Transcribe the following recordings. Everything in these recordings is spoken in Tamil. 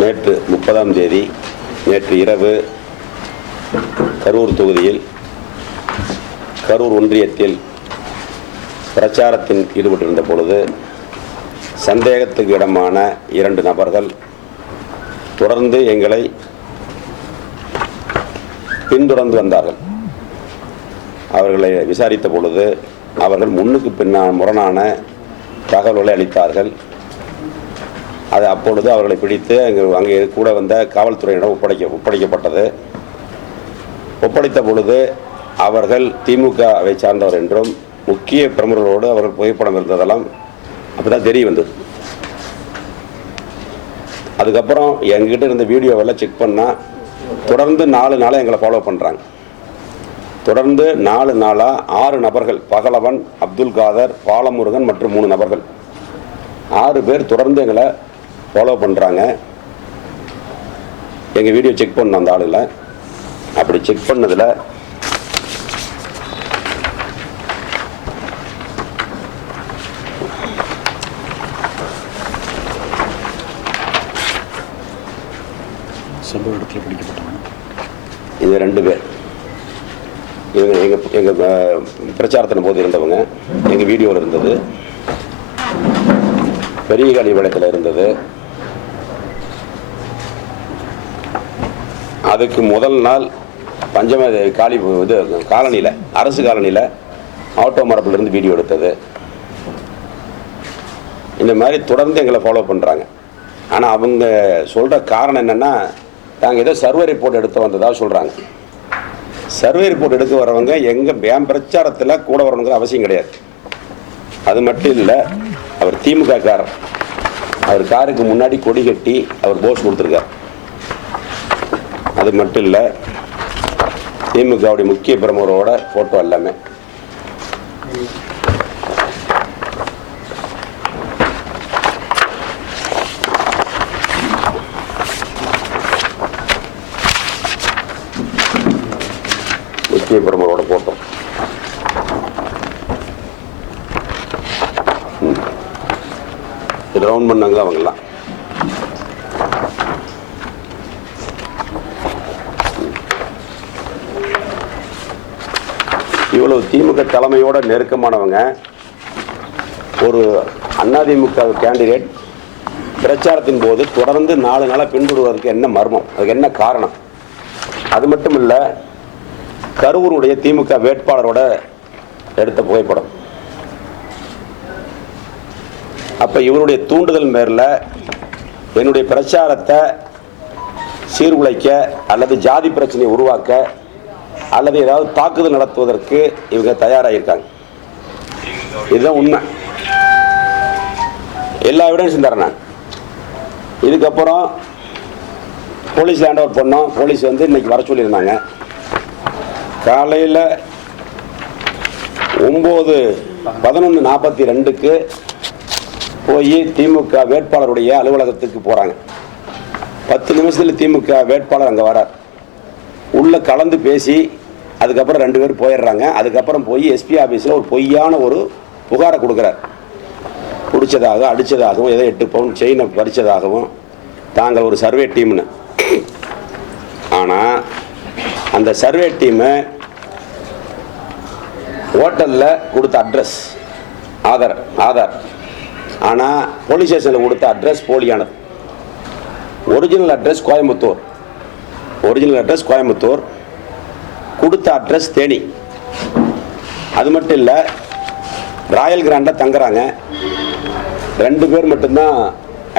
நேற்று முப்பதாம் தேதி நேற்று இரவு கரூர் தொகுதியில் கரூர் ஒன்றியத்தில் பிரச்சாரத்தில் ஈடுபட்டிருந்த பொழுது சந்தேகத்துக்கு இடமான இரண்டு நபர்கள் தொடர்ந்து எங்களை பின்தொடர்ந்து வந்தார்கள். அவர்களை விசாரித்த பொழுது அவர்கள் முன்னுக்கு பின்னா முரணான தகவல்களை அளித்தார்கள். அது அப்பொழுது அவர்களை பிடித்து அங்கே அங்கே கூட வந்த காவல்துறையிடம் ஒப்படைக்க ஒப்படைக்கப்பட்டது. ஒப்படைத்த பொழுது அவர்கள் திமுகவை சார்ந்தவர் என்றும் முக்கிய பிரமுகர்களோடு அவர்கள் புகைப்படம் இருந்ததெல்லாம் அப்படிதான் தெரிய வந்தது. அதுக்கப்புறம் எங்ககிட்ட இருந்த வீடியோவெல்லாம் செக் பண்ணால் தொடர்ந்து நாலு நாளாக எங்களை ஃபாலோ பண்ணுறாங்க தொடர்ந்து நாலு நாளாக ஆறு நபர்கள் பகலவன் அப்துல் காதர் பாலமுருகன் மற்றும் மூணு நபர்கள். ஆறு பேர் தொடர்ந்து எங்களை ஃபாலோ பண்ணுறாங்க எங்கள் வீடியோ செக் பண்ணோம் அந்த ஆளுல. அப்படி செக் பண்ணதில் சம்பவ இடத்துல பிடிக்கப்பட்டவங்க. இது ரெண்டு பேர். இவங்க எங்கள் எங்கள் பிரச்சாரத்தின் போது இருந்தவங்க. எங்கள் வீடியோவில் இருந்தது. பெரிய காலிபாளையத்தில் இருந்தது. அதுக்கு முதல் நாள் பஞ்சமதேவி காலி இது காலனியில் அரசு காலனியில் ஆட்டோ மரப்பிலிருந்து வீடியோ எடுத்தது. இந்த மாதிரி தொடர்ந்து எங்களை ஃபாலோ பண்ணுறாங்க ஆனால் அவங்க சொல்கிற காரணம் என்னென்னா நாங்கள் ஏதோ சர்வே ரிப்போர்ட் எடுத்து வந்ததாக சொல்கிறாங்க சர்வே ரிப்போர்ட் எடுக்க வரவங்க எங்கள் என் பிரச்சாரத்தில் கூட வரணுங்கிற அவசியம் கிடையாது. அது மட்டும் இல்லை அவர் திமுக காரர். அவர் காருக்கு முன்னாடி கொடி கட்டி அவர் போஸ் கொடுத்துருக்கார். அது மட்டும் இல்லை திமுகவுடைய முக்கிய பிரமுகரோட ஃபோட்டோ எல்லாமே. முக்கிய பிரமுகரோட ஃபோட்டோ ரவுண்ட் பண்ணாங்க அவங்கெல்லாம் இவ்வளவு திமுக தலைமையோட நெருக்கமானவங்க ஒரு அதிமுக கேண்டிடேட் பிரச்சாரத்தின் போது தொடர்ந்து நாலு நாளாக பின்பற்றுவதற்கு என்ன மர்மம்? அதுக்கு என்ன காரணம்? அது மட்டும் இல்லை கரூருடைய திமுக வேட்பாளரோட எடுத்த புகைப்படம். அப்போ இவருடைய தூண்டுதல் மேரில் என்னுடைய பிரச்சாரத்தை சீர்குலைக்க அல்லது ஜாதி பிரச்சனையை உருவாக்க அல்லது ஏதாவது தாக்குதல் நடத்துவதற்கு இவங்க தயாராகிருக்காங்க இதுதான் உண்மை. எல்லா எவிடன்ஸும் தரேன் நான். இதுக்கப்புறம் போலீஸ் ஹேண்ட் ஓவர் பண்ணோம். போலீஸ் வந்து இன்னைக்கு வர சொல்லியிருந்தாங்க. காலையில் ஒம்பது பதினொன்று நாற்பத்தி ரெண்டுக்கு போய் திமுக வேட்பாளருடைய அலுவலகத்துக்கு போகிறாங்க பத்து நிமிஷத்தில் திமுக வேட்பாளர் அங்கே வரார். உள்ளே கலந்து பேசி அதுக்கப்புறம் ரெண்டு பேர் போயிடுறாங்க. அதுக்கப்புறம் போய் எஸ்பி ஆஃபீஸில் ஒரு பொய்யான ஒரு புகாரை கொடுக்குறார். பிடிச்சதாக அடித்ததாகவும் ஏதோ எட்டு பவுன் செயினை பறிச்சதாகவும் தாங்கள் ஒரு சர்வே டீம்னு ஆனால் அந்த சர்வே டீமு ஹோட்டலில் கொடுத்த அட்ரஸ் ஆதார் ஆதார். ஆனால் போலீஸ் ஸ்டேஷனில் கொடுத்த address போலியானது. Original address Coimbatore. Original address Coimbatore. கொடுத்த அட்ரஸ் தேனி. அது மட்டும் இல்லை ராயல் கிராண்டில் தங்குறாங்க. ரெண்டு பேர் மட்டும்தான்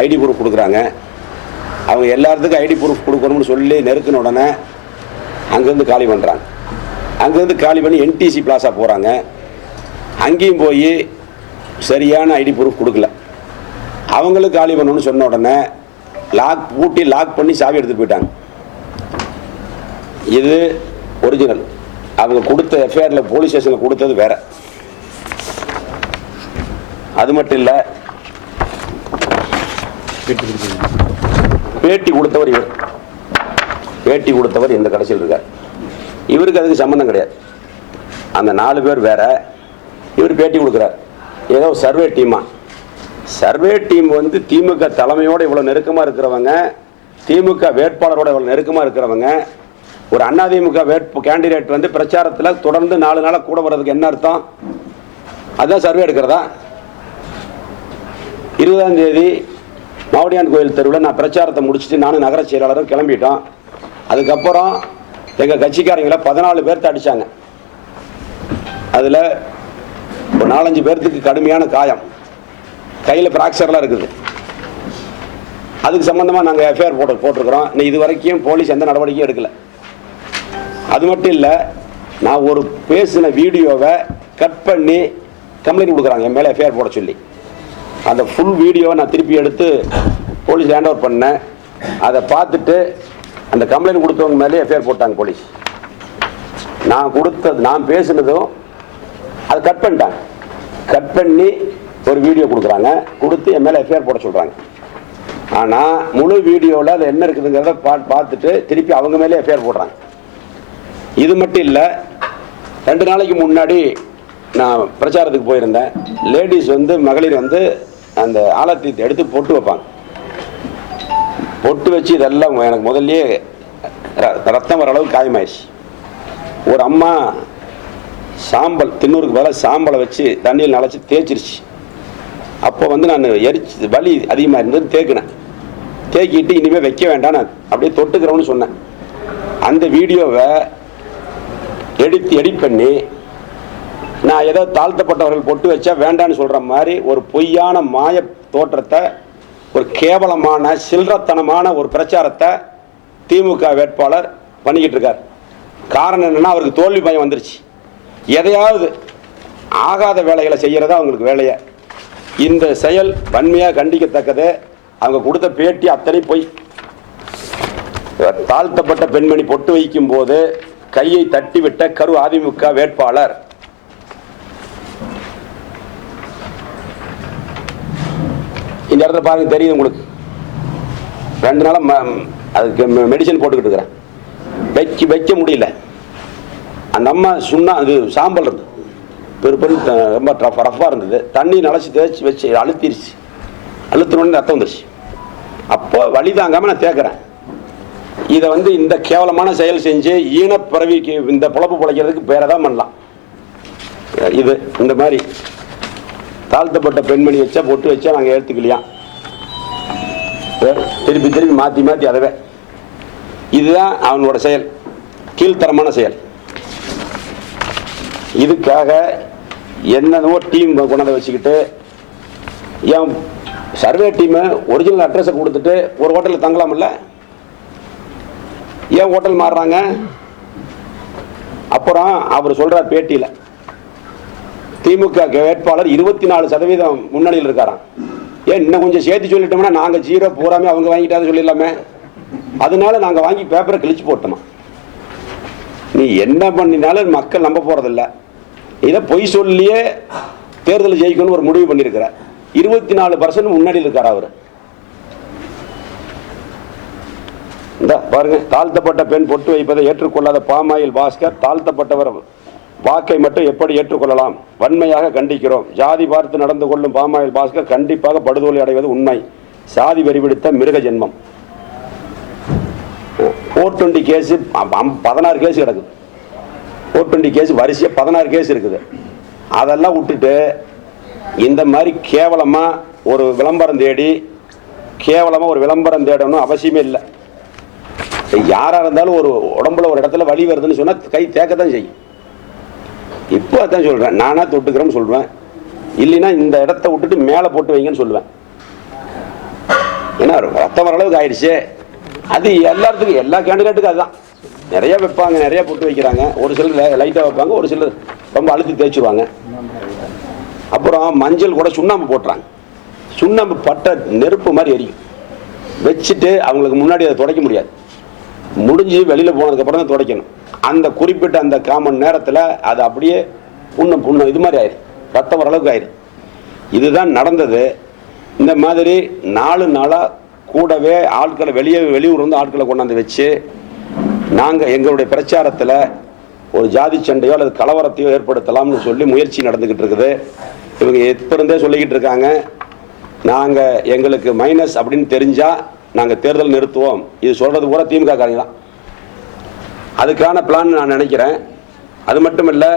ஐடி ப்ரூஃப் கொடுக்குறாங்க. அவங்க எல்லாத்துக்கும் ஐடி ப்ரூஃப் கொடுக்கணும்னு சொல்லி நெருக்கின உடனே அங்கேருந்து காலி பண்ணுறாங்க அங்கேருந்து காலி பண்ணி என்டிசி பிளாஸா போகிறாங்க அங்கேயும் போய் சரியான ஐடி ப்ரூஃப் கொடுக்கல. அவங்களும் காலி பண்ணணும்னு சொன்ன உடனே லாக் பூட்டி லாக் பண்ணி சாவி எடுத்து போயிட்டாங்க. இது ஒரிஜினல். அவங்க கொடுத்த எஃப்ஐஆரில் போலீஸ் ஸ்டேஷனில் கொடுத்தது வேற. அது மட்டும் இல்லை பேட்டி கொடுத்தவர் இவர். பேட்டி கொடுத்தவர் இந்த கடைசியில் இருக்கார். இவருக்கு அதுக்கு சம்மந்தம் கிடையாது. அந்த நாலு பேர் வேற இவர் பேட்டி கொடுக்குறார். ஏதோ சர்வே டீமா. சர்வே டீம் வந்து திமுக தலைமையோட இவ்வளோ நெருக்கமாக இருக்கிறவங்க திமுக வேட்பாளரோட இவ்வளவு நெருக்கமாக இருக்கிறவங்க ஒரு அதிமுக வேட்பு கேண்டிடேட் வந்து பிரச்சாரத்தில் தொடர்ந்து நாலு நாளாக கூட வர்றதுக்கு என்ன அர்த்தம்? அதுதான் சர்வே எடுக்கிறதா? இருபதாம் தேதி மாவடியான் கோயில் தெருவில் நான் பிரச்சாரத்தை முடிச்சுட்டு நானும் நகர செயலாளரும் கிளம்பிட்டோம். அதுக்கப்புறம் எங்கள் கட்சிக்காரங்களை பதினாலு பேர்த்த அடித்தாங்க அதில் ஒரு நாலஞ்சு பேர்த்துக்கு கடுமையான காயம். கையில் ஃப்ராக்சர்லாம் இருக்குது. அதுக்கு சம்மந்தமாக நாங்கள் எஃப்ஐஆர் போட்டு போட்டிருக்கிறோம். இன்னும் இது வரைக்கும் போலீஸ் எந்த நடவடிக்கையும் எடுக்கல. அது மட்டும் இல்லை நான் ஒரு பேசின வீடியோவை கட் பண்ணி கம்ப்ளைண்ட் கொடுக்குறாங்க. என் மேலே எஃப்ஐஆர் போட சொல்லி. அந்த ஃபுல் வீடியோவை நான் திருப்பி எடுத்து போலீஸ் ஹேண்ட் ஓவர் பண்ணேன். அதை பார்த்துட்டு அந்த கம்ப்ளைண்ட் கொடுத்தவங்க மேலே எஃப்ஐஆர் போட்டாங்க போலீஸ் நான் கொடுத்தது நான் பேசினதும் அதை கட் பண்ணிட்டாங்க. கட் பண்ணி ஒரு வீடியோ கொடுக்குறாங்க. கொடுத்து என் மேலே எஃப்ஐஆர் போட சொல்கிறாங்க ஆனால் முழு வீடியோவில் அது என்ன இருக்குதுங்கிறத பா பார்த்துட்டு திருப்பி அவங்க மேலே எஃப்ஐஆர் போடுறாங்க. இது மட்டும் இல்லை ரெண்டு நாளைக்கு முன்னாடி நான் பிரச்சாரத்துக்கு போயிருந்தேன். லேடிஸ் வந்து மகளிர் வந்து அந்த ஆலத்தி எடுத்து பொட்டு வைப்பாங்க. பொட்டு வச்சு இதெல்லாம் எனக்கு முதல்லயே ர- ரத்தம் வர அளவுக்கு காயமாயிடுச்சு. ஒரு அம்மா சாம்பல் தின்னூருக்கு பதிலாக சாம்பலை வச்சு தண்ணியில் நனைச்சி தேய்ச்சிருச்சு. அப்போ வந்து நான் எரிச்சு வலி அதிகமாக இருந்தது தேக்கினேன். தேக்கிட்டு இனிமேல் வைக்க வேண்டாம் நான் அப்படியே தொட்டுக்கிறோன்னு சொன்னேன். அந்த வீடியோவை எடிட் எடிட் பண்ணி நான் ஏதோ தாழ்த்தப்பட்டவர்கள் பொட்டு வச்சா வேண்டான்னு சொல்கிற மாதிரி ஒரு பொய்யான மாய தோற்றத்தை ஒரு கேவலமான சில்லறத்தனமான ஒரு பிரச்சாரத்தை திமுக வேட்பாளர் பண்ணிக்கிட்டு இருக்கார். காரணம் என்னன்னா அவருக்கு தோல்வி பயம் வந்துருச்சு. எதையாவது ஆகாத வேலைகளை செய்யறதா அவங்களுக்கு வேலையை? இந்த செயல் வன்மையாக கண்டிக்கத்தக்கது. அவங்க கொடுத்த பேட்டி அத்தனை பொய். தாழ்த்தப்பட்ட பெண்மணி பொட்டு வைக்கும் போது கையை தட்டிவிட்ட கரு அதிமுக வேட்பாளர். இந்த இடத்துல பாருங்க தெரியுது உங்களுக்கு. ரெண்டு நாளாக ம- அதுக்கு மெடிசன் போட்டுக்கிட்டு இருக்கிறேன். வைக்க வைக்க முடியல. அந்த அம்மா சுண்ணா அது சாம்பல் இருந்தது. பெரு பெரு ரொம்ப ரஃப் ரஃப்பாக இருந்தது. தண்ணி நனைச்சி தேய்ச்சி வச்சு அழுத்திருச்சு. அழுத்தினோடனே ரத்தம் வந்துருச்சு. அப்போ வழி தாங்காமல் நான் தேக்கிறேன். இதை வந்து இந்த கேவலமான செயல் செஞ்சு ஈனப்பிறவிக்கு இந்த பொழப்பு பிழைக்கிறதுக்கு வேற தான் பண்ணலாம். இது இந்த மாதிரி. தாழ்த்தப்பட்ட பெண்மணி வச்சா பொட்டு வச்சா நாங்கள் ஏற்றுக்கலையா திருப்பி திருப்பி மாற்றி மாற்றி அதவே. இதுதான் அவனோட செயல். கீழ்த்தரமான செயல். இதுக்காக என்னென்னவோ டீம் கொண்டாந்து வச்சுக்கிட்டு என் சர்வே டீமு ஒரிஜினல் அட்ரஸை கொடுத்துட்டு ஒரு ஹோட்டலில் தங்கலாமில்ல ஏன் ஹோட்டல் மாறுறாங்க? அப்புறம் அவர் சொல்றார் பேட்டியில் திமுக வேட்பாளர் இருபத்தி நாலு சதவீதம் முன்னணியில் இருக்காராம். ஏன் இன்னும் கொஞ்சம் சேர்த்து சொல்லிட்டோம்னா நாங்கள் ஜீரோ பூராமே அவங்க வாங்கிட்டாது சொல்லிடலாமே? அதனால நாங்கள் வாங்கி பேப்பரை கிழிச்சு போட்டோமா? நீ என்ன பண்ணினாலும் மக்கள் நம்ப போறதில்ல. இதை பொய் சொல்லியே தேர்தல் ஜெயிக்கணும்னு ஒரு முடிவு பண்ணியிருக்கிறார். இருபத்தி நாலு பர்சன்ட் முன்னாடியில் இருக்கார் அவர்? இந்த பாருங்க தாழ்த்தப்பட்ட பெண் பொட்டு வைப்பதை ஏற்றுக்கொள்ளாத பாமாயில் பாஸ்கர் தாழ்த்தப்பட்டவர் வாக்கை மட்டும் எப்படி ஏற்றுக்கொள்ளலாம்? வன்மையாக கண்டிக்கிறோம். ஜாதி பார்த்து நடந்து கொள்ளும் பாமாயில் பாஸ்கர் கண்டிப்பாக படுதோலை அடைவது உண்மை. சாதி வெறிபிடித்த மிருக ஜென்மம். ஃபோர் டுவெண்ட்டி கேஸு பதினாறு கேஸ் கிடக்குது ஃபோர் டுவெண்ட்டி கேஸ் வரிசையாக பதினாறு கேஸ் இருக்குது. அதெல்லாம் விட்டுட்டு இந்த மாதிரி கேவலமாக ஒரு விளம்பரம் தேடி கேவலமாக ஒரு விளம்பரம் தேடணும் அவசியமே இல்லை. யாராக இருந்தாலும் ஒரு உடம்புல ஒரு இடத்துல வலி வருதுன்னு சொன்னால் கை தேக்கத்தான் செய்யும். இப்போ அதான் சொல்கிறேன் நானாக தொட்டுக்கிறேன்னு சொல்லுவேன் இல்லைன்னா இந்த இடத்த விட்டுட்டு மேலே போட்டு வைங்கன்னு சொல்லுவேன் ஏன்னா ரத்தம் வர அளவுக்கு ஆயிடுச்சு. அது எல்லாத்துக்கும் எல்லா கேண்டிடேட்டுக்கும் அதுதான். நிறைய வைப்பாங்க நிறைய போட்டு வைக்கிறாங்க. ஒரு சிலர் லைட்டாக வைப்பாங்க ஒரு சிலர் ரொம்ப அழுத்தி தேய்ச்சிருவாங்க. அப்புறம் மஞ்சள் கூட சுண்ணாம்பு போட்டுறாங்க. சுண்ணாம்பு பட்ட நெருப்பு மாதிரி எரியும். வச்சுட்டு அவங்களுக்கு முன்னாடி அதை துடைக்க முடியாது. முடிஞ்சு வெளியில் போனதுக்கப்புறம் தான் துடைக்கணும். அந்த குறிப்பிட்ட அந்த காமன் நேரத்தில் அது அப்படியே புண்ணம் புண்ணம் இது மாதிரி ஆயிடும் ரத்தம் ஓரளவுக்கு ஆயிரும். ஆயிடும் இதுதான் நடந்தது. இந்த மாதிரி நாலு நாளாக கூடவே ஆட்களை வெளியே வெளியூர் வந்து ஆட்களை கொண்டாந்து வச்சு நாங்கள் எங்களுடைய பிரச்சாரத்தில் ஒரு ஜாதி சண்டையோ அல்லது கலவரத்தையோ ஏற்படுத்தலாம்னு சொல்லி முயற்சி நடந்துக்கிட்டு இருக்குது. இவங்க எப்போ இருந்தே சொல்லிக்கிட்டு இருக்காங்க. நாங்கள் எங்களுக்கு மைனஸ் அப்படின்னு தெரிஞ்சால் நாங்கள் தேர்தல் நிறுத்துவோம். இது சொல்கிறது கூட திமுக காரங்க தான். அதுக்கான பிளான் நான் நினைக்கிறேன். அது மட்டும் இல்லை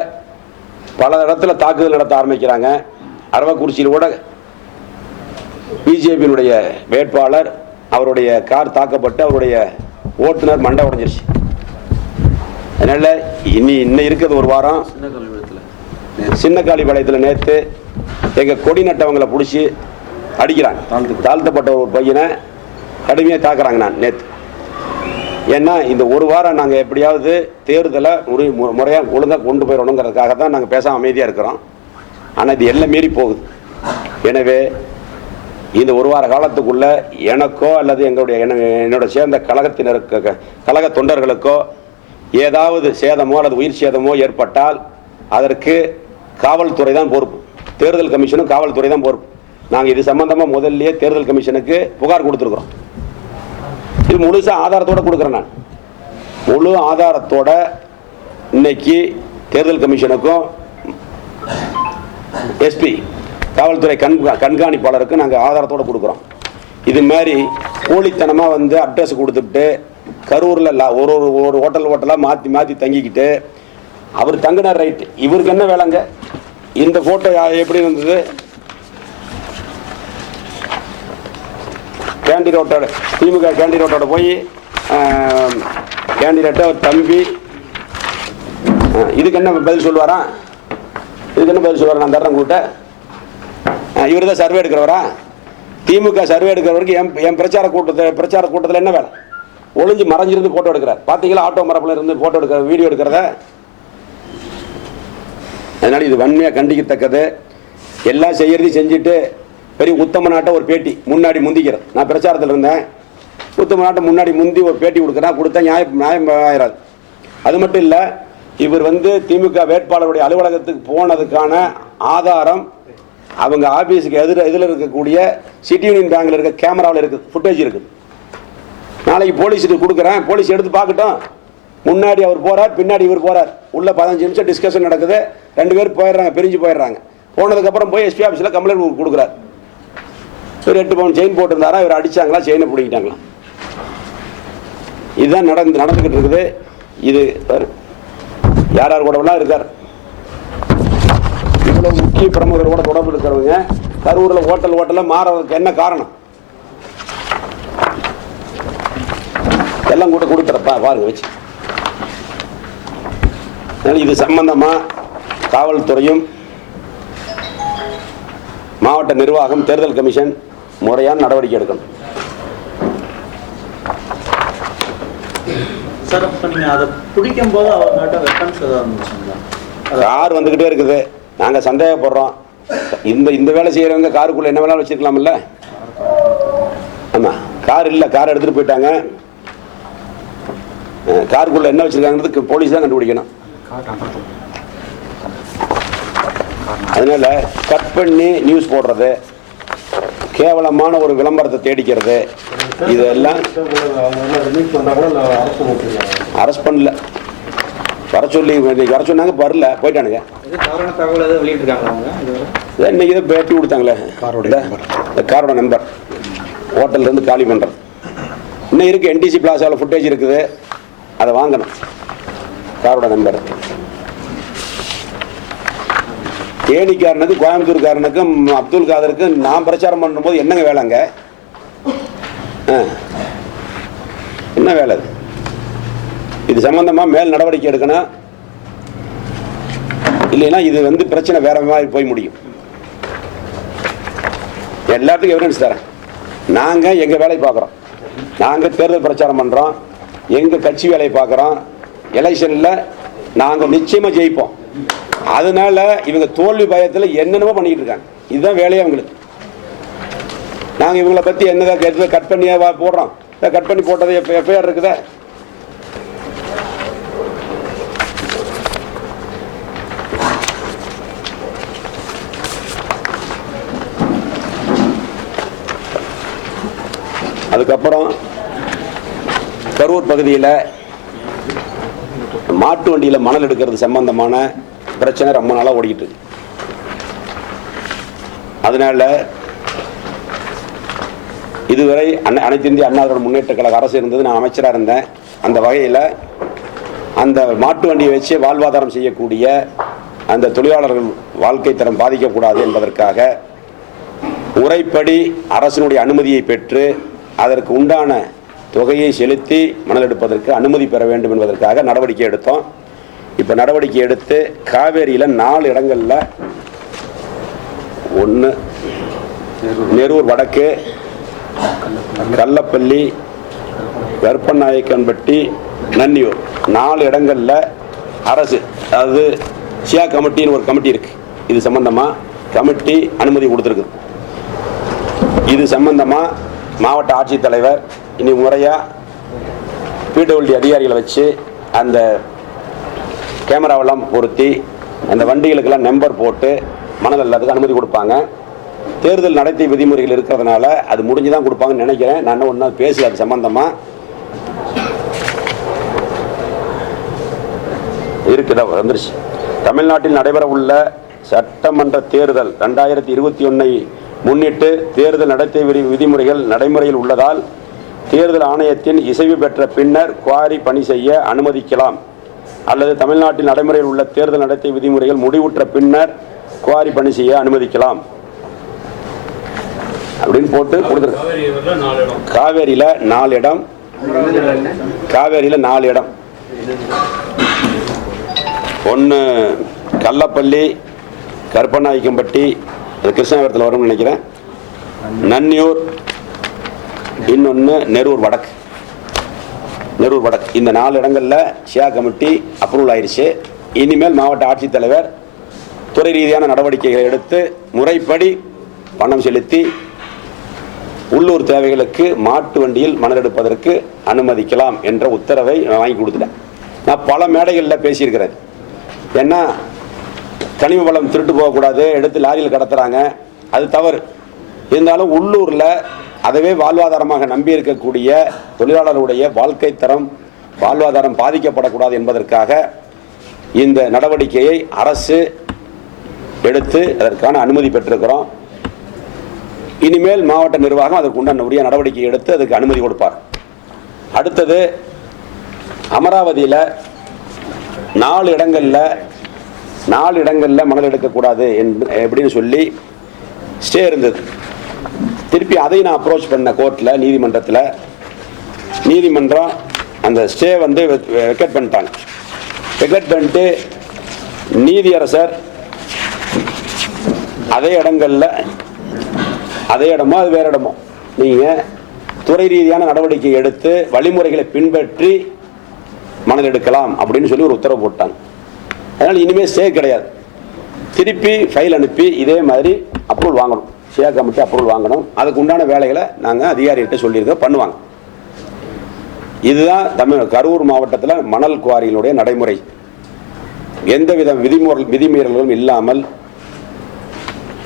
பல இடத்துல தாக்குதல் நடத்த ஆரம்பிக்கிறாங்க. அரவக்குறிச்சியில் கூட பிஜேபியினுடைய வேட்பாளர் அவருடைய கார் தாக்கப்பட்டு அவருடைய ஓட்டுநர் மண்டை உடைஞ்சிருச்சு. அதனால் இனி இன்னும் இருக்கிறது ஒரு வாரம். சின்ன காளிபாளையத்தில் நேற்று எங்கள் கொடி நட்டவங்களை பிடிச்சி அடிக்கிறாங்க. தாழ்த்தப்பட்ட ஒரு பையனை கடுமையாக தாக்குறாங்க நான் நேற்று ஏன்னா இந்த ஒரு வாரம் நாங்கள் எப்படியாவது தேர்தலை முறை முறையாக ஒழுங்காக கொண்டு போயிடணுங்கிறதுக்காக தான் நாங்கள் பேசாமல் அமைதியாக இருக்கிறோம். ஆனால் இது எல்லாம் மீறி போகுது. எனவே இந்த ஒரு வார காலத்துக்குள்ளே எனக்கோ அல்லது எங்களுடைய என்ன- என்னோட சேர்ந்த கழகத்தினருக்கு கழக தொண்டர்களுக்கோ ஏதாவது சேதமோ அல்லது உயிர் சேதமோ ஏற்பட்டால் அதற்கு காவல்துறை தான் பொறுப்பு. தேர்தல் கமிஷனும் காவல்துறை தான் பொறுப்பு. நாங்கள் இது சம்பந்தமாக முதல்லையே தேர்தல் கமிஷனுக்கு புகார் கொடுத்துருக்குறோம். இது முழுசாக ஆதாரத்தோடு கொடுக்குறேன் நான். முழு ஆதாரத்தோட இன்னைக்கு தேர்தல் கமிஷனுக்கும் எஸ்பி காவல்துறை கண் கண்காணிப்பாளருக்கு நாங்கள் ஆதாரத்தோடு கொடுக்குறோம். இது மாதிரி போலித்தனமாக வந்து அட்ரஸ் கொடுத்துட்டு கரூரில் ஒரு ஒரு ஒரு ஹோட்டல் ஹோட்டலாக மாற்றி மாற்றி தங்கிக்கிட்டு அவர் தங்கினார் ரைட் இவருக்கு என்ன வேலைங்க? இந்த ஃபோட்டோ எப்படி இருந்தது? கேண்டிடேட்டோட திமுக கேண்டிடேட்டோட போய் கேண்டிடேட்டை தம்பி இதுக்கு என்ன பதில் சொல்லுவாரா? இதுக்கு என்ன பதில் சொல்லுவார்? நான் தர்றேன் கூட்ட இவர் தான் சர்வே எடுக்கிறவரா? திமுக சர்வே எடுக்கிறவருக்கு என் என் பிரச்சார கூட்டத்தில் பிரச்சார கூட்டத்தில் என்ன வேலை? ஒளிஞ்சு மறைஞ்சிருந்து ஃபோட்டோ எடுக்கிறார். பார்த்தீங்களா ஆட்டோ மரப்பில் இருந்து ஃபோட்டோ எடுக்கிற வீடியோ எடுக்கிறத? அதனால் இது வன்மையாக கண்டிக்கத்தக்கது. எல்லாம் செய்யறதையும் செஞ்சுட்டு பெரிய உத்தம நாட்டை ஒரு பேட்டி முன்னாடி முந்திக்கிறது. நான் பிரச்சாரத்தில் இருந்தேன். உத்தம நாட்டை முன்னாடி முந்தி ஒரு பேட்டி கொடுக்குறேன் கொடுத்தா நியாயம் நியாயம் ஆயிராது. அது மட்டும் இல்லை இவர் வந்து திமுக வேட்பாளருடைய அலுவலகத்துக்கு போனதுக்கான ஆதாரம் அவங்க ஆஃபீஸுக்கு எதிர இதில் இருக்கக்கூடிய சிட்டி யூனியன் பேங்கில் இருக்க கேமராவில் இருக்குது ஃபுட்டேஜ் இருக்குது. நாளைக்கு போலீஸுக்கு கொடுக்குறேன் போலீஸ் எடுத்து பார்க்கட்டும். முன்னாடி அவர் போகிறார் பின்னாடி இவர் போகிறார் உள்ள பதினஞ்சு நிமிஷம் டிஸ்கஷன் நடக்குது. ரெண்டு பேர் போயிடுறாங்க பிரிஞ்சு போயிடுறாங்க. போனதுக்கப்புறம் போய் எஸ்பி ஆஃபீஸில் கம்ப்ளைண்ட் கொடுக்குறாரு. இவர் எட்டு பவுன் செயின் போட்டிருந்தாரா இவர் அடிச்சாங்களா செயினை பிடிக்கிட்டாங்களா இதுதான் நடந்து நடந்துக்கிட்டு இருக்குது. இது யார் யார் கூடவெல்லாம் இருக்கார். இவ்வளவு முக்கிய பிரமுகரோட தொடர்பு இருக்கிறவங்க கரூரில் ஹோட்டல் ஹோட்டலில் மாறதுக்கு என்ன காரணம்? எல்லாம் கூட கொடுக்குறப்பா பாருங்க வச்சு. இது சம்பந்தமா காவல்துறையும் மாவட்ட நிர்வாகம் தேர்தல் கமிஷன் முறையான நடவடிக்கை எடுக்கணும். கார் வந்துக்கிட்டே இருக்குது. நாங்கள் சந்தேகப்படுறோம். இந்த இந்த வேலை செய்கிறவங்க காருக்குள்ளே என்ன வேணாலும் வச்சிருக்கலாம்ல? ஆமாம் கார் இல்லை கார் எடுத்துகிட்டு போயிட்டாங்க. காருக்குள்ளே என்ன வச்சுருக்காங்கிறது போலீஸ் தான் கண்டுபிடிக்கணும். அதனால கட் பண்ணி நியூஸ் போடுறது. கேவலமான ஒரு விளம்பரத்தை தேடிக்கிறது. இதெல்லாம் அரெஸ்ட் பண்ணல. வர சொல்லி இன்னைக்கு வர சொன்னாங்க வரல போயிட்டானுங்க. இன்னைக்கு இதை பேட்டி கொடுத்தாங்களே. காரோட இந்த- காரோட நம்பர். ஹோட்டல்ல இருந்து காலி பண்றது. இன்னும் இருக்கு என்டிசி பிளாசாவில் ஃபுட்டேஜ் இருக்குது. அதை வாங்கணும். காரோட நம்பர். தேனிக்காரனுக்கு கோயம்புத்தூர்காரனுக்கும் அப்துல் காதருக்கும் நான் பிரச்சாரம் பண்ணும்போது என்னங்க வேலைங்க ஆ. என்ன வேலை இது சம்பந்தமா மேல் நடவடிக்கை எடுக்கணும். இல்லைன்னா இது வந்து பிரச்சனை வேற மாதிரி போய் முடியும். எல்லாத்துக்கும் எவிடன்ஸ் தரேன். நாங்கள் எங்கள் வேலையை பார்க்குறோம். நாங்கள் தேர்தல் பிரச்சாரம் பண்ணுறோம் எங்கள் கட்சி வேலையை பார்க்குறோம். எலெக்ஷனில் நாங்கள் நிச்சயமாக ஜெயிப்போம். அதனால இவங்க தோல்வி பயத்தில் என்னென்னமோ பண்ணிக்கிட்டு இருக்காங்க. இதுதான் வேலையே அவங்களுக்கு. நாங்கள் இவங்களை பற்றி என்னதான் எடுத்து கட் பண்ணி போடுறோம். கட் பண்ணி போட்டது எப்போ எஃப்ஐஆர் இருக்குதா? அதுக்கப்புறம் கரூர் பகுதியில் மாட்டு வண்டியில் மணல் எடுக்கிறது சம்பந்தமான பிரச்சனை ரொம்ப நாளாக ஓடிக்கிட்டு இருக்கு. அதனால இதுவரை அண்ணா அனைத்து இந்திய அண்ணா முன்னேற்ற கழக அரசு இருந்தது நான் அமைச்சராக இருந்தேன். அந்த வகையில் அந்த மாட்டு வண்டியை வச்சு வாழ்வாதாரம் செய்யக்கூடிய அந்த தொழிலாளர்கள் வாழ்க்கை தரம் பாதிக்கக்கூடாது என்பதற்காக முறைப்படி அரசினுடைய அனுமதியை பெற்று அதற்கு உண்டான தொகையை செலுத்தி மணல் எடுப்பதற்கு அனுமதி பெற வேண்டும் என்பதற்காக நடவடிக்கை எடுத்தோம். இப்போ நடவடிக்கை எடுத்து காவேரியில் நாலு இடங்களில் ஒன்று நெரூர் வடக்கு கல்லப்பள்ளி கருப்பநாயக்கன்பட்டி நன்னியூர். நாலு இடங்களில் அரசு அதாவது சியா கமிட்டின்னு ஒரு கமிட்டி இருக்குது இது சம்பந்தமாக கமிட்டி அனுமதி கொடுத்துருக்கு. இது சம்பந்தமாக மாவட்ட ஆட்சித்தலைவர் இனி முறையாக பிடபிள்யூடி அதிகாரிகளை வச்சு அந்த கேமராவெல்லாம் பொருத்தி அந்த வண்டிகளுக்கெல்லாம் நம்பர் போட்டு மணல் எல்லாத்துக்கும் அனுமதி கொடுப்பாங்க. தேர்தல் நடத்தை விதிமுறைகள் இருக்கிறதுனால அது முடிஞ்சு தான் கொடுப்பாங்கன்னு நினைக்கிறேன். நான் ஒன்றா பேசல அது சம்பந்தமாக இருக்குதா? வந்துருச்சு. தமிழ்நாட்டில் நடைபெற உள்ள சட்டமன்ற தேர்தல் ரெண்டாயிரத்தி இருபத்தி ஒன்றை முன்னிட்டு தேர்தல் நடத்தை விதி விதிமுறைகள் நடைமுறையில் உள்ளதால் தேர்தல் ஆணையத்தின் இசைவு பெற்ற பின்னர் குவாரி பணி செய்ய அனுமதிக்கலாம். அல்லது தமிழ்நாட்டில் நடைமுறையில் உள்ள தேர்தல் நடத்தை விதிமுறைகள் முடிவுற்ற பின்னர் குவாரி பணி செய்ய அனுமதிக்கலாம். அப்படின்னு போட்டு கொடுத்துருக்கு காவேரியில நாலு இடம். காவேரியில நாலு இடம். ஒன்று கள்ளப்பள்ளி கருப்பநாயக்கம்பட்டி அது கிருஷ்ணாபுரத்தில் வரும்னு நினைக்கிறேன். நன்னியூர் இன்னொன்று நெரூர் வடக்கு. நெரூர் வடக்கு இந்த நாலு இடங்களில் ஷியா கமிட்டி அப்ரூவல் ஆயிடுச்சு இனிமேல் மாவட்ட ஆட்சித்தலைவர் துறை ரீதியான நடவடிக்கைகளை எடுத்து முறைப்படி பணம் செலுத்தி உள்ளூர் தேவைகளுக்கு மாட்டு வண்டியில் மணல் எடுப்பதற்கு அனுமதிக்கலாம் என்ற உத்தரவை நான் வாங்கி கொடுத்துட்டேன். நான் பல மேடைகளில் பேசியிருக்கிறேன் ஏன்னா கனிம வளம் திருட்டு போகக்கூடாது எடுத்து லாரியில் கடத்துறாங்க. அது தவறு. இருந்தாலும் உள்ளூரில் அதவே வாழ்வாதாரமாக நம்பி இருக்கக்கூடிய தொழிலாளர்களுடைய வாழ்க்கை தரம் வாழ்வாதாரம் பாதிக்கப்படக்கூடாது என்பதற்காக இந்த நடவடிக்கையை அரசு எடுத்து அதற்கான அனுமதி பெற்றிருக்கிறோம். இனிமேல் மாவட்ட நிர்வாகம் அதற்கு உண்டான உரிய நடவடிக்கை எடுத்து அதுக்கு அனுமதி கொடுப்பார். அடுத்தது அமராவதியில் நாலு இடங்களில் நாலு இடங்களில் மணல் எடுக்கக்கூடாது என்று எப்படின்னு சொல்லி ஸ்டே இருந்தது. திருப்பி அதை நான் அப்ரோச் பண்ண கோர்ட்டில் நீதிமன்றத்தில். நீதிமன்றம் அந்த ஸ்டே வந்து வெக்கெட் பண்ணிட்டாங்க. வெக்கெட் பண்ணிட்டு நீதியரசர் அதே இடங்களில் அதே இடமோ அது வேற இடமோ. நீங்கள் துறை ரீதியான நடவடிக்கை எடுத்து வழிமுறைகளை பின்பற்றி மணல் எடுக்கலாம் அப்படின்னு சொல்லி ஒரு உத்தரவு போட்டாங்க. அதனால் இனிமேல் ஸ்டே கிடையாது. திருப்பி ஃபைல் அனுப்பி இதே மாதிரி அப்ரூவல் வாங்கணும். ஷே கமிட்டி அப்ரூவல் வாங்கணும். அதுக்கு உண்டான வேலைகளை நாங்கள் அதிகாரிகிட்ட சொல்லியிருக்கோம் பண்ணுவாங்க. இதுதான் தமிழ் கரூர் மாவட்டத்தில் மணல் குவாரியினுடைய நடைமுறை. எந்தவித விதிமுறை விதிமீறல்களும் இல்லாமல்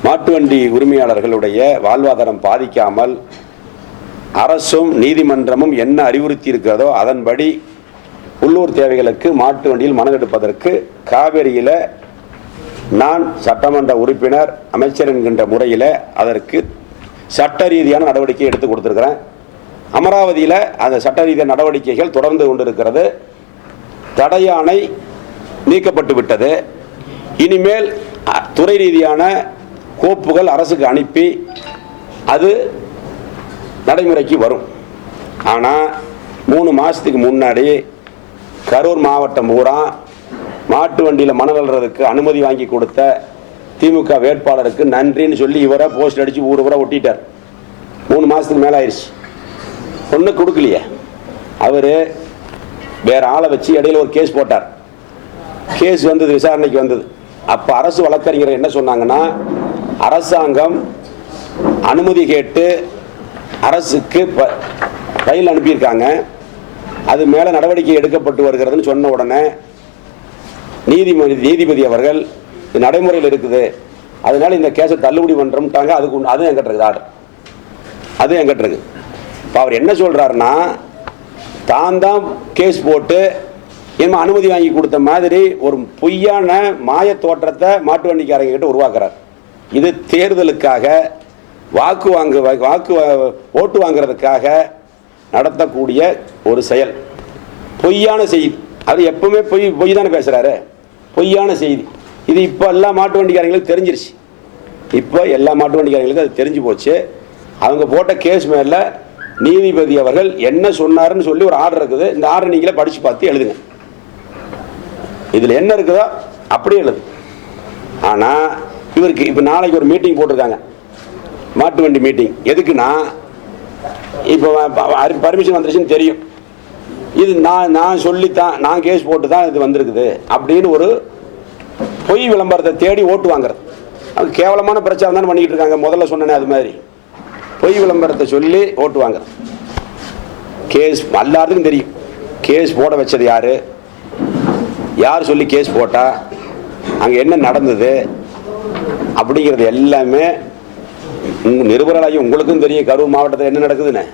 மாட்டு வண்டி உரிமையாளர்களுடைய வாழ்வாதாரம் பாதிக்காமல் அரசும் நீதிமன்றமும் என்ன அறிவுறுத்தி இருக்கிறதோ அதன்படி உள்ளூர் தேவைகளுக்கு மாட்டு வண்டியில் மணல் எடுப்பதற்கு காவேரியில் நான் சட்டமன்ற உறுப்பினர் அமைச்சர் என்கின்ற முறையில் அதற்கு சட்ட ரீதியான நடவடிக்கை எடுத்து கொடுத்துருக்கிறேன். அமராவதியில் அந்த சட்ட ரீதியான நடவடிக்கைகள் தொடர்ந்து கொண்டிருக்கிறது. தடையானை நீக்கப்பட்டு விட்டது. இனிமேல் துறை ரீதியான கோப்புகள் அரசுக்கு அனுப்பி அது நடைமுறைக்கு வரும். ஆனால் மூணு மாதத்துக்கு முன்னாடி கரூர் மாவட்டம் பூரா மாட்டு வண்டியில் மணல் அல்றதுக்கு அனுமதி வாங்கி கொடுத்த திமுக வேட்பாளருக்கு நன்றின்னு சொல்லி இவரை போஸ்ட் அடித்து ஊர் ஊரை ஒட்டிட்டார். மூணு மாதத்துக்கு மேலே ஆயிடுச்சு ஒன்றும் கொடுக்கலையே. அவர் வேற ஆளை வச்சு இடையில ஒரு கேஸ் போட்டார். கேஸ் வந்தது விசாரணைக்கு வந்தது. அப்போ அரசு வழக்கறிஞர் என்ன சொன்னாங்கன்னா அரசாங்கம் அனுமதி கேட்டு அரசுக்கு ப- ஃபைல் அனுப்பியிருக்காங்க. அது மேலே நடவடிக்கை எடுக்கப்பட்டு வருகிறதுன்னு சொன்ன உடனே நீதிமதி நீதிபதி அவர்கள் நடைமுறையில் இருக்குது. அதனால இந்த கேஸை தள்ளுபடி பண்ணுறோம்ட்டாங்க அதுக்கு உண்டு- அதுவும் எங்கிட்ட இருக்குது ஆர்டர். அதுவும் எங்கிட்ட இருக்கு இப்போ அவர் என்ன சொல்றாருன்னா தான் தான் கேஸ் போட்டு என்ன அனுமதி வாங்கி கொடுத்த மாதிரி ஒரு பொய்யான மாய தோற்றத்தை மாட்டு வண்டிக்காரங்க கிட்ட உருவாக்குறார். இது தேர்தலுக்காக வாக்கு வாங்கு வாக்கு ஓட்டு வாங்குறதுக்காக நடத்தக்கூடிய ஒரு செயல். பொய்யான செய்தி. அது எப்பவுமே பொய் பொய் தானே பேசுறாரு. பொய்யான செய்தி. இது இப்போ எல்லா மாட்டு வண்டிக்காரங்களுக்கு தெரிஞ்சிருச்சு. இப்போ எல்லா மாட்டு வண்டிக்காரங்களுக்கும் அது தெரிஞ்சு போச்சு. அவங்க போட்ட கேஸ் மேலே நீதிபதி அவர்கள் என்ன சொன்னாருன்னு சொல்லி ஒரு ஆர்டர் இருக்குது. இந்த ஆர்டர் நீங்களே படித்து பார்த்து எழுதுங்க. இதில் என்ன இருக்குதோ அப்படியே எழுது. ஆனால் இவருக்கு இப்போ நாளைக்கு ஒரு மீட்டிங் போட்டிருக்காங்க. மாட்டு வண்டி மீட்டிங் எதுக்குன்னா இப்போ பர்மிஷன் வந்துருச்சுன்னு தெரியும். இது நான் நான் சொல்லித்தான் நான் கேஸ் போட்டு தான் இது வந்திருக்குது அப்படின்னு ஒரு பொய் விளம்பரத்தை தேடி ஓட்டு வாங்குறது. அது கேவலமான பிரச்சாரம் தான் பண்ணிக்கிட்டு இருக்காங்க. முதல்ல சொன்னேனே அது மாதிரி. பொய் விளம்பரத்தை சொல்லி ஓட்டு வாங்குறது. கேஸ் எல்லாத்துக்கும் தெரியும். கேஸ் போட வச்சது யார்? யார் சொல்லி கேஸ் போட்டால் அங்கே என்ன நடந்தது? அப்படிங்கிறது எல்லாமே உங்கள் நிருபராகி உங்களுக்கும் தெரியும். கரூர் மாவட்டத்தில் என்ன நடக்குதுன்னு.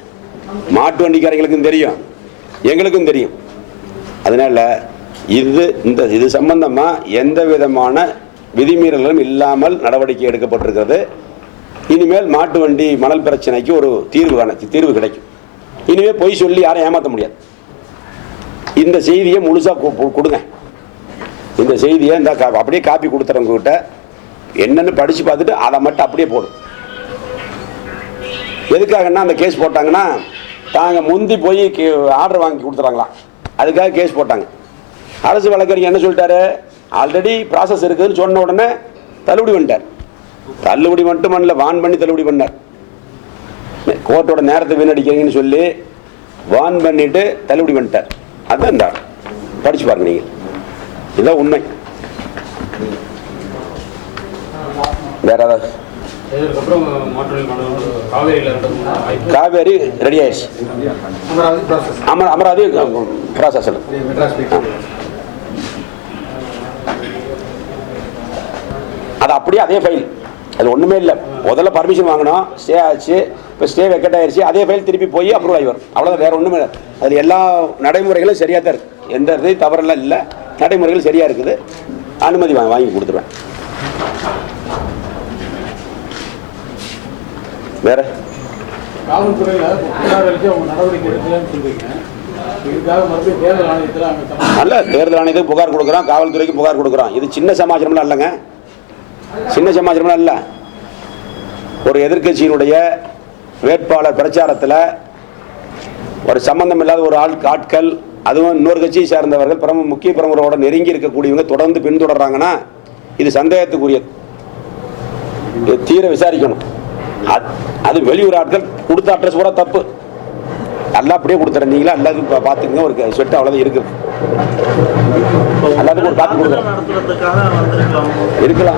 மாட்டு வண்டிக்காரங்களுக்கும் தெரியும். எங்களுக்கும் தெரியும். அதனால இது இந்த இது சம்பந்தமா எந்த விதமான விதிமீறல்களும் இல்லாமல் நடவடிக்கை எடுக்கப்பட்டிருக்கிறது. இனிமேல் மாட்டு வண்டி மணல் பிரச்சனைக்கு ஒரு தீர்வு தீர்வு கிடைக்கும். இனிமேல் பொய் சொல்லி யாரும் ஏமாற்ற முடியாது. இந்த செய்தியை முழுசாக கொடுங்க. இந்த செய்தியை இந்த கா- அப்படியே காப்பி கொடுத்துறவங்க கிட்ட படித்து பார்த்துட்டு அதை மட்டும் அப்படியே போடும் எதுக்காகன்னா அந்த கேஸ் போட்டாங்கன்னா தாங்கள் முந்தி போய் ஆர்டர் வாங்கி கொடுத்துறாங்களாம். அதுக்காக கேஸ் போட்டாங்க. அரசு வழக்கறிஞர் என்ன சொல்லிட்டாரு? ஆல்ரெடி ப்ராசஸ் இருக்குதுன்னு சொன்ன உடனே தள்ளுபடி பண்ணிட்டார். தள்ளுபடி மட்டும் பண்ணல வான் பண்ணி தள்ளுபடி பண்ணார். கோர்ட்டோட நேரத்தை வீணடிக்கிறீங்கன்னு சொல்லி வான் பண்ணிட்டு தள்ளுபடி பண்ணிட்டார். அதுதான் இந்த படிச்சு பாருங்க நீங்கள் இதுதான் உண்மை. வேற ஏதாவது காவேரி ரெடி ஆயிடுச்சு. அமர அமராவதி ப்ராசஸ் அது அப்படியே அதே ஃபைல் அது ஒன்றுமே இல்லை. முதல்ல பர்மிஷன் வாங்கினோம் ஸ்டே ஆச்சு இப்போ ஸ்டே வெக்கட் ஆயிடுச்சு அதே ஃபைல் திருப்பி போய் அப்ரூவ் ஆகி வரும். அவ்வளோதான் வேற ஒன்றுமே இல்லை. அது எல்லா நடைமுறைகளும் சரியாக தான் இருக்குது எந்த இது தவறெல்லாம் இல்லை. நடைமுறைகள் சரியாக இருக்குது. அனுமதி வாங்கி கொடுத்துருவேன் வேற காவல்துறையில் புகார் அளித்து அவங்க நடவடிக்கை எடுக்கலன்னு சொல்றீங்க இதுக்காக மறுபடியும் தேர்தல் ஆணையத்துக்கு புகார் கொடுக்குறோம் காவல்துறைக்கு புகார் கொடுக்குறோம் இது சின்ன சமாச்சாரம்லாம் இல்லைங்க. சின்ன சமாச்சாரம்லாம் இல்லை. ஒரு எதிர்க்கட்சியினுடைய வேட்பாளர் பிரச்சாரத்தில் ஒரு சம்பந்தம் இல்லாத ஒரு ஆள் ஆட்கள் அதுவும் இன்னொரு கட்சியை சேர்ந்தவர்கள் பிரம முக்கிய பிரமுகரோட நெருங்கி இருக்கக்கூடியவங்க தொடர்ந்து பின்தொடர்றாங்கன்னா இது சந்தேகத்துக்குரியது. தீர விசாரிக்கணும். அது- வெளியூர் ஆட்கள் கொடுத்த அட்ரஸ் பூரா தப்பு. எல்லாம் அப்படியே எல்லாத்தையும் பா- பார்த்துக்கங்க. ஒரு செட்டு அவ்வளோதான் இருக்குது. எல்லாத்துக்கும் ஒரு நடத்துறதுக்காக வந்திருக்கலாம் இருக்கலாம்.